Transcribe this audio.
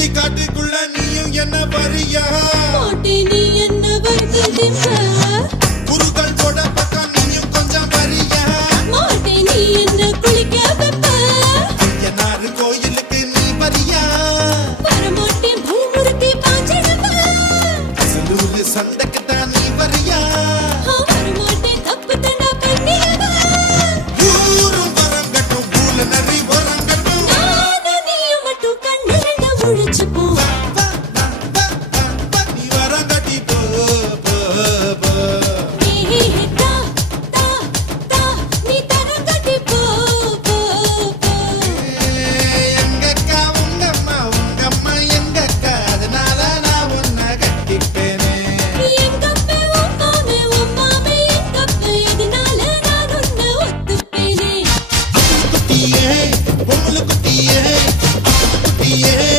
கிளி காட்டுக்குள்ள நீயும் என்ன வரியா மாட்டே நீ என்ன வருத்திப்ப குருக்கள் போட பக்கம் நீயும் கொஞ்சம் வரியா மாட்டே நீ என்ன குளிக்க வைப்ப என்னாரு கோயிலுக்கு நீ வரியா வரமாட்டே பூமுறுத்தி பாஞ்சிடுவ அசலூரு சண்டைக்கு தான் நீ வரியா வரமாட்டே தப்பு தண்டா பண்ணிடுவ ஊரும் வரங்கட்டும் பூல நரி வரங்கட்டும் நானும் நீயும் மட்டும் கண்ணு ரெண்டு முழிச்சு போ